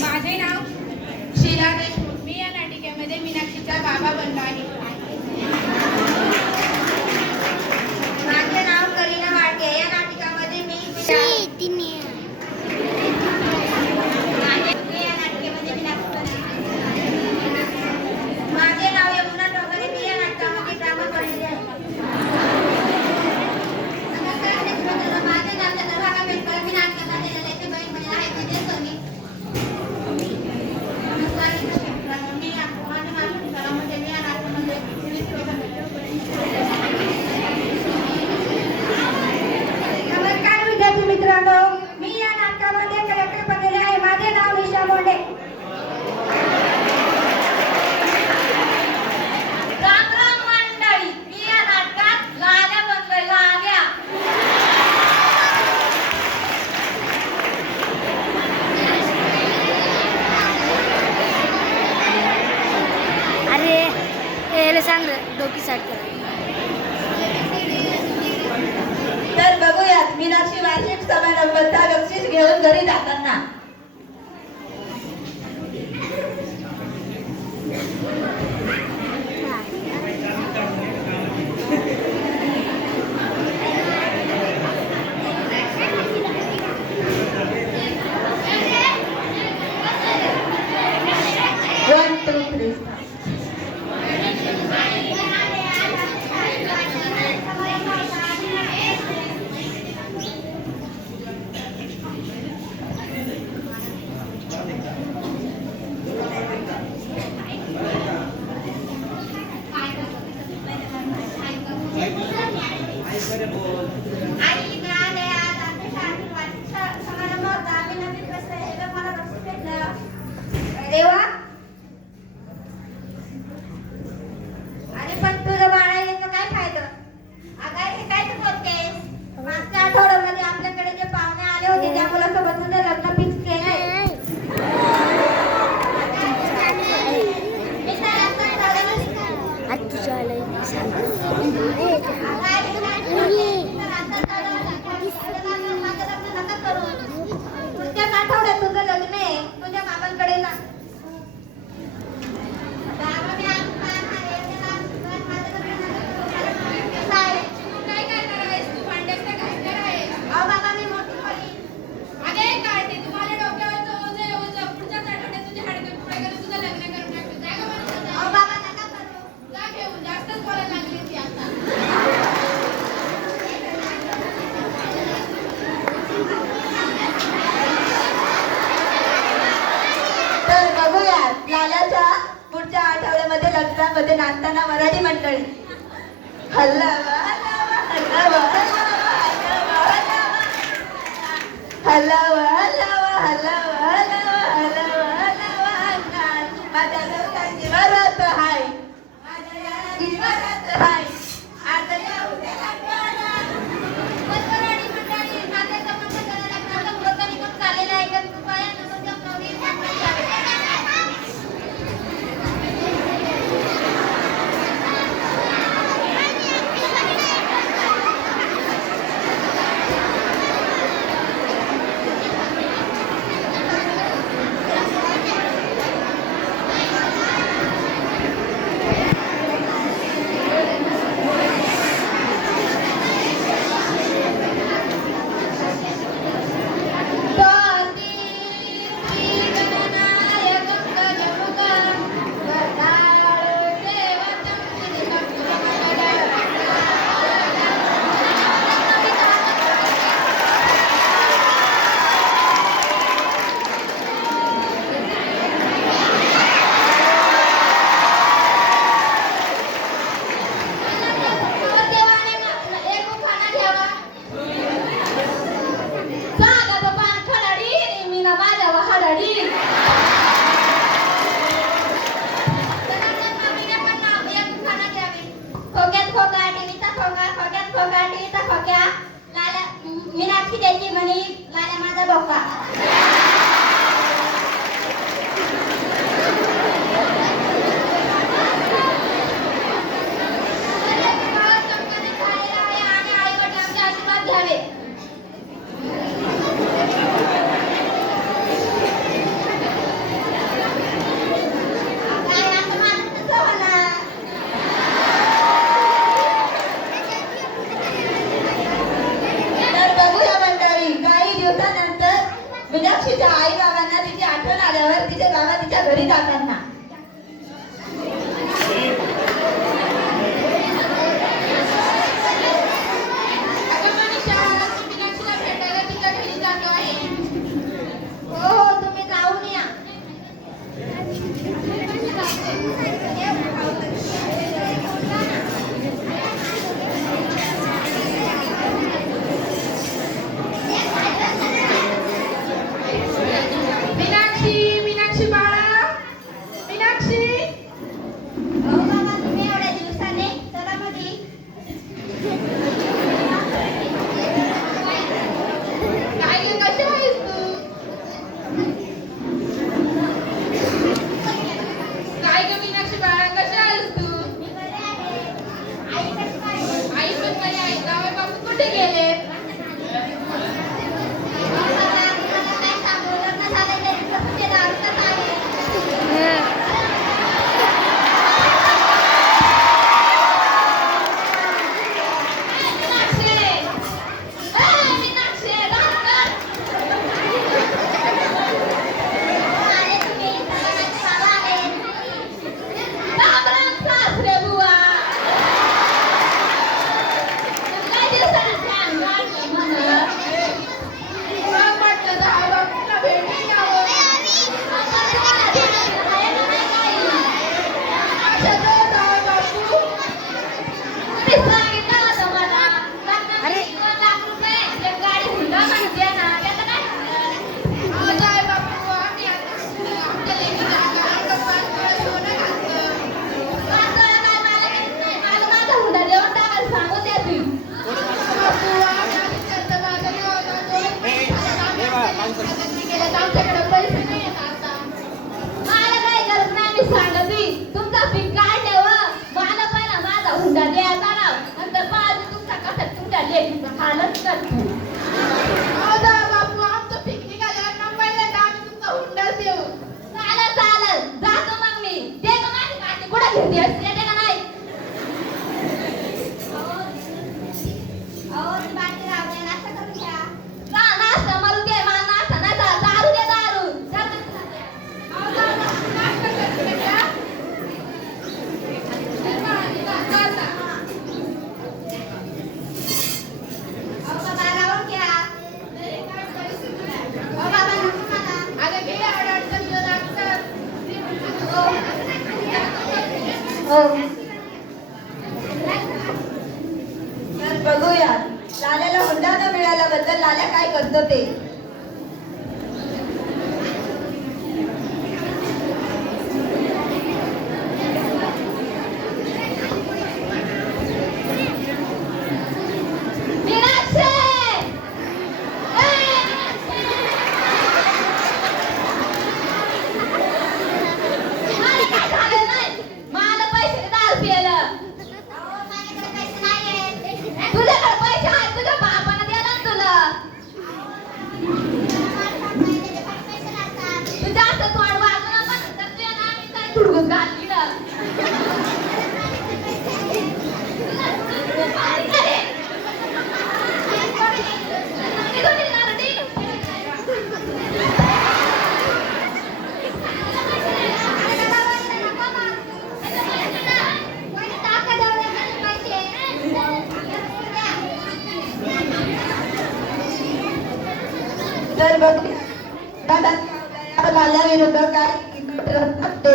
माझे नाव शिला देशमुख. मी या नाटिकेमध्ये मीनाक्षीचा बाबा बनलो आहे. घेऊन घरी जाताना 哎，我告诉你，我。Hello. म्हणे मला माझा बाप्पा. तिच्या आई बाबांना तिची आठवण आल्यावर तिच्या बाबा तिच्या घरी जातात आनंद करते तर बघ विरोधात काय ते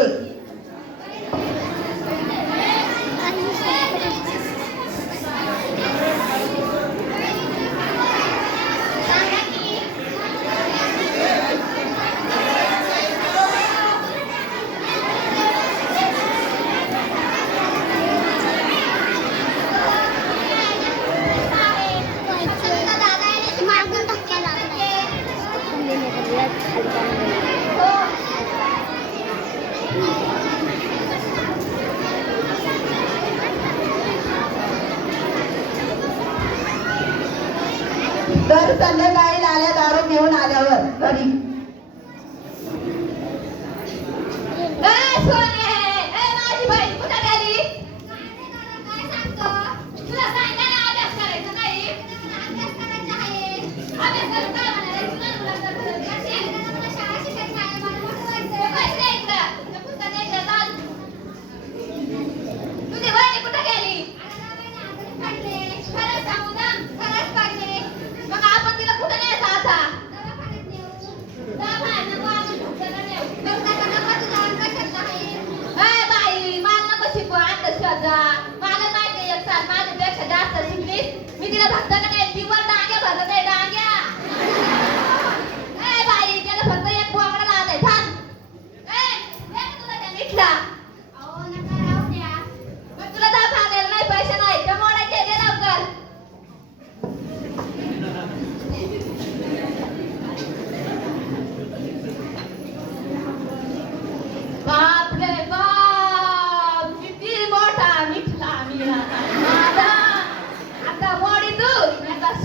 संध्याकाळी आल्या दारू घेऊन आल्यावर कधी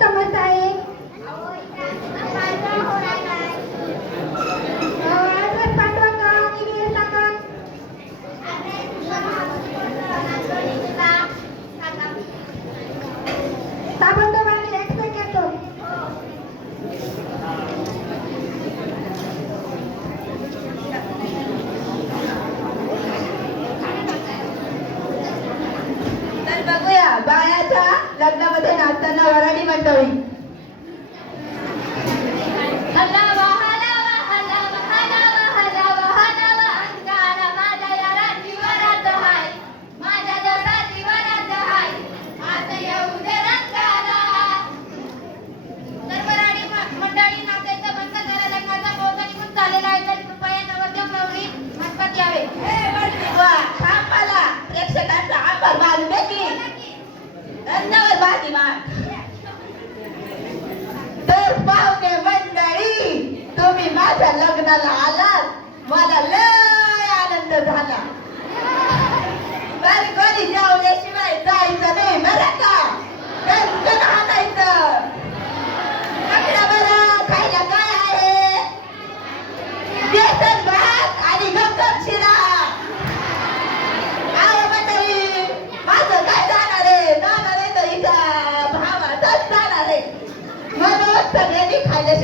समज आहे?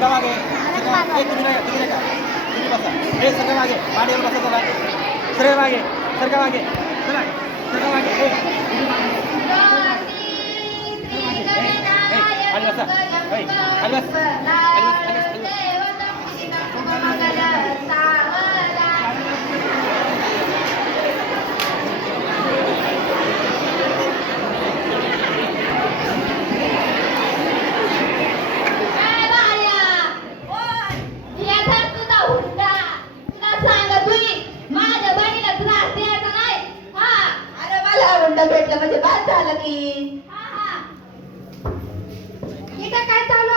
सगळं मागे हे तुम्ही नाही तुम्ही नाही का तुम्ही बसा हे सगळं. मागे पाण्यावर बसा चला. मागे सरका मागे चला मागे आणि बसा. आणि बस. भेटलं म्हणजे बाद झालं की. काय चालू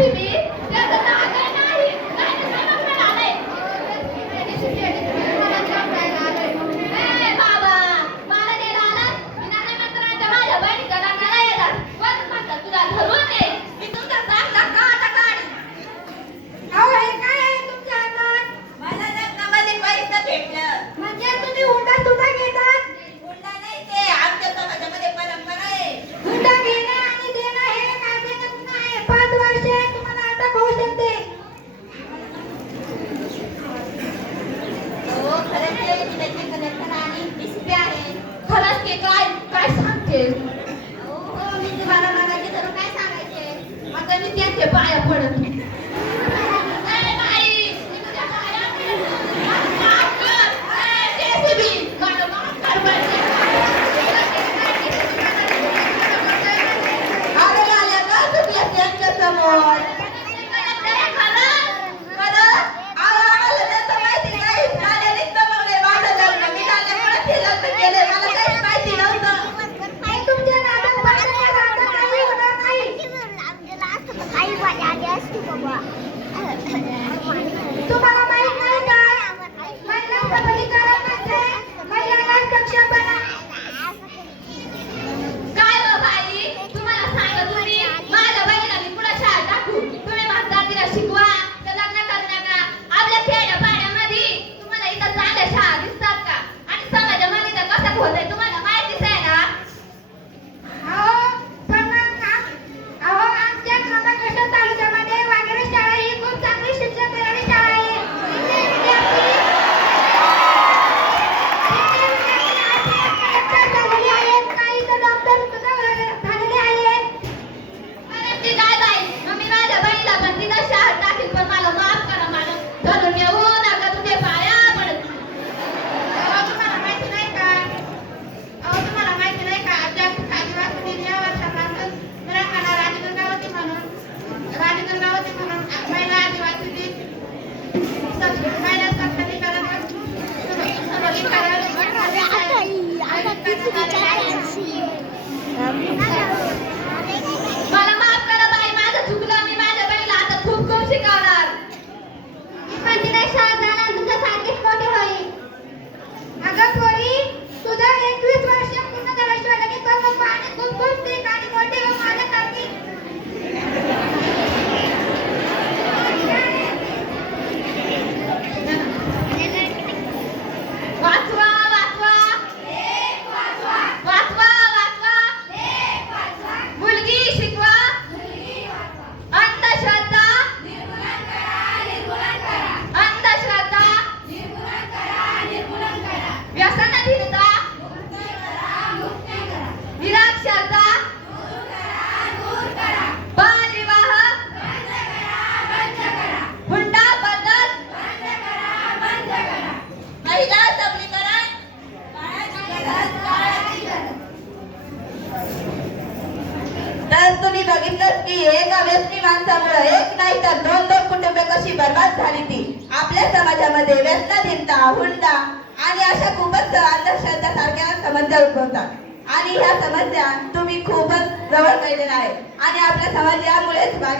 baby. सांगायचे? हो, हो, मी तुम्हाला मागायचे तर काय सांगायचे? मग मी त्याचे पाया पडत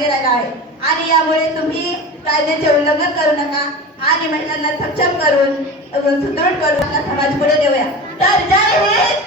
राहिला आहे. आणि यामुळे तुम्ही कायद्याचे उल्लंघन करू नका आणि महिलांना सक्षम करून सुदृढ करून समाज पुढे देऊया तर जय हिंद!